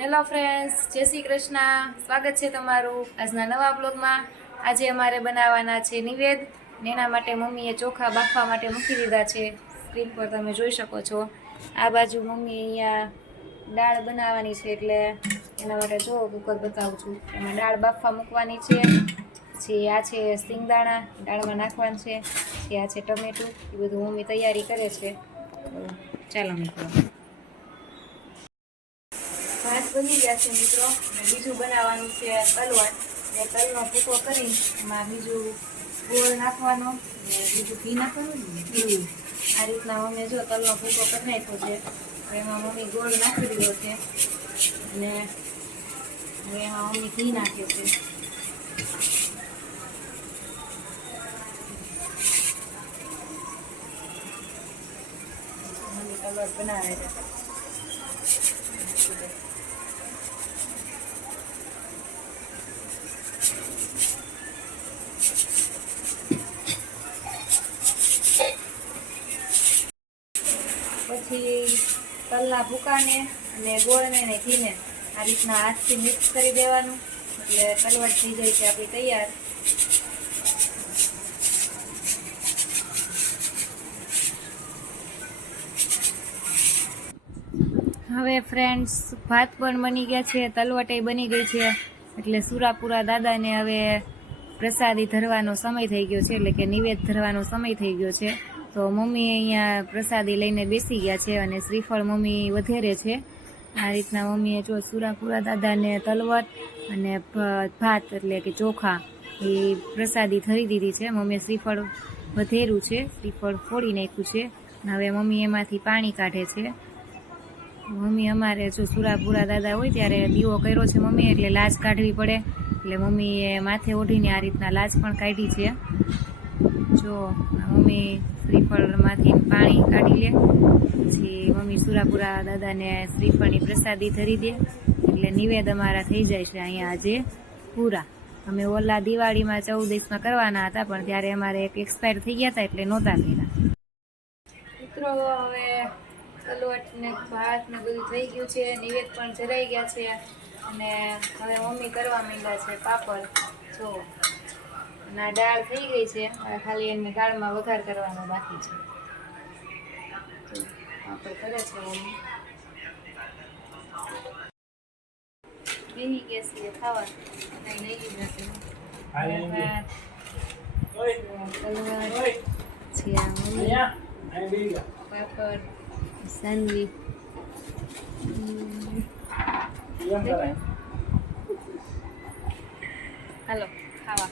Hello friends, જય શ્રી કૃષ્ણ. સ્વાગત છે તમારું આજના નવા બ્લોગમાં. આજે અમારે બનાવવાના છે નિવેદ ને એના માટે મમ્મીએ ચોખા બાફવા માટે મૂકી દીધા છે. સ્ક્રીન પર તમે જોઈ શકો છો. આ બાજુ મમ્મી અહીંયા દાળ બનાવવાની છે, એટલે એના માટે જો કુકર બતાવું છું. એમાં દાળ બાફવા મૂકવાની છે. પછી આ છે સિંગદાણા, દાળમાં નાખવાનું છે. પછી આ છે ટમેટું. એ બધું મમ્મી તૈયારી કરે છે. ચાલો મિત્રો, ભાત બની ગયા છે મિત્રો. બીજું બનાવવાનું છે તલવટ. ને તલનો ભૂકો કરી એમાં બીજું ગોળ નાખવાનો ને બીજું ઘી નાખવાનું ને આ રીતના મમ્મી જો તલનો ભૂકો કરી નાખ્યો છે. એમાં મમ્મી ગોળ નાખી દીધો છે અને હવે એમાં મમ્મી ઘી નાખે છે. મમ્મી તલવટ બનાવે છે. પછી તલના ભૂકાને અને ગોળને ને ઘીને આ રીતના હાથથી મિક્સ કરી દેવાનું, એટલે તલવટ થઈ જાય છે આપણી તૈયાર. હવે ફ્રેન્ડ્સ, ભાત પણ બની ગયા છે, તલવટે બની ગઈ છે, એટલે સુરાપુરા દાદાને હવે પ્રસાદી ધરવાનો સમય થઈ ગયો છે, એટલે કે નિવેદ ધરવાનો સમય થઈ ગયો છે. તો મમ્મી અહીંયા પ્રસાદી લઈને બેસી ગયા છે અને શ્રીફળ મમ્મી વધેરે છે. આ રીતના મમ્મીએ જો સુરાપુરા દાદાને તલવટ અને ભાત એટલે કે ચોખા એ પ્રસાદી ધરી દીધી છે. મમ્મીએ શ્રીફળ વધેરું છે, શ્રીફળ ફોડી નાખ્યું છે. હવે મમ્મી એમાંથી પાણી કાઢે છે. મમ્મી અમારે જો સુરાપુરા દાદા હોય ત્યારે દીવો કર્યો છે મમ્મી, એટલે લાજ કાઢવી પડે, એટલે મમ્મીએ માથે ઓઢીને આ રીતના લાજ પણ કાઢી છે. જો મમ્મી શ્રીફળમાંથી પાણી કાઢી લે, પછી મમ્મી સુરાપુરા દાદાને શ્રીફળની પ્રસાદી ધરી દે, એટલે નિવેદ અમારા થઈ જાય છે અહીંયા આજે પૂરા. અમે ઓલા દિવાળીમાં 14 કરવાના હતા, પણ ત્યારે અમારે એક એક્સપાયર થઈ ગયા હતા, એટલે નહોતા કર્યા. મિત્રો, હવે તલવટ ને ભાત ને બધું થઈ ગયું છે, નિવેદ પણ જરાઈ ગયા છે, અને હવે મમ્મી કરવા માંડ્યા છે પાપડ. જો ના દાળ થઈ ગઈ છે, ખાલી એને દાળમાં વઘાર કરવાનો બાકી છે. પાપડ કરે છે મમ્મી. બેસી ગયા છીએ ખાવા, કઈ લઈ લીધા છે. પાપડ, સેન્ડવીચ. હાલો ખાવા.